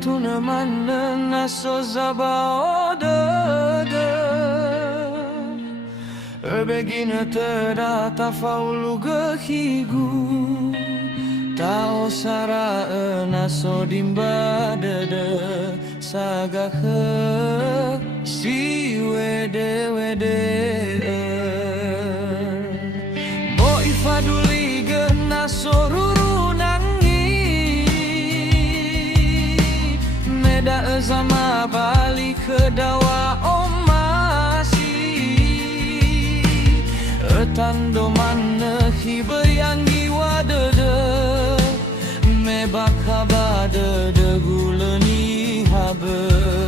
tuna mana naso zaba de begina terata faulu gehigu tao sara naso dimba de saga he si wede bo ifaduli genaso ruru nangi meda zama balik ke dawa tando mana hibayangi wadada me bakaba de gulani habehi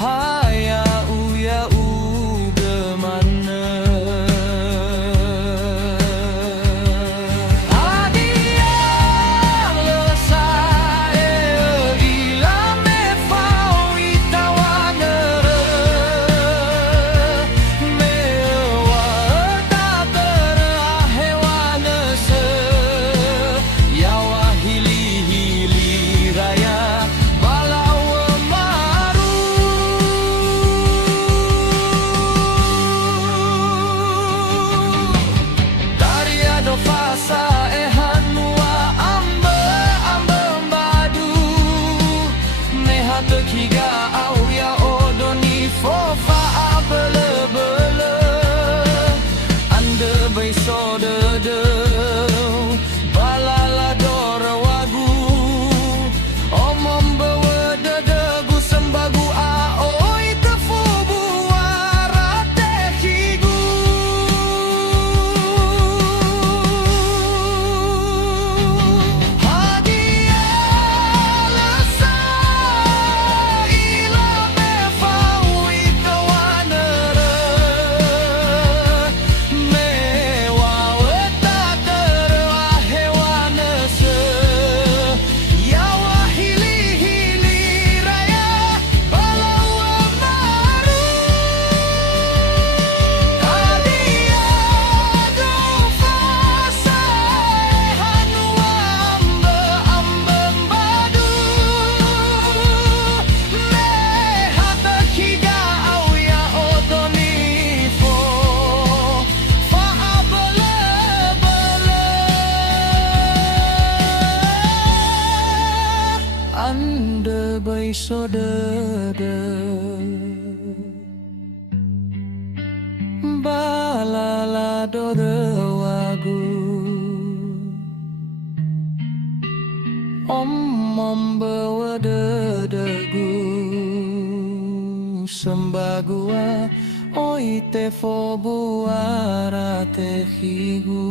haya uya ugamana Kiga au ya odoni fofa abele ande bai so de balala dor wagu omom bawa de gu sembagu a oi tefu buara tehigu ande bai sodada balala dore wagu om bawa dedagu sembagua oi te fo buara tehigu